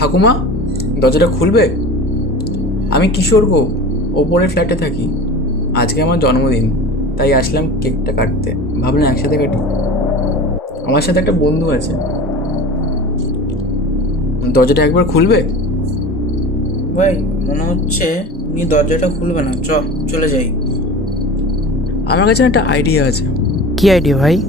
ঠাকুমা, দরজাটা খুলবে? আমি কিশোর গো, ওপরের ফ্ল্যাটে থাকি। আজকে আমার জন্মদিন, তাই আসলাম কেকটা কাটতে। ভাবলাম একসাথে কাটি। আমার সাথে একটা বন্ধু আছে। দরজাটা একবার খুলবে? ভাই, মনে হচ্ছে উনি দরজাটা খুলবে না। চলে যাই। আমার কাছে একটা আইডিয়া আছে। কি আইডিয়া ভাই?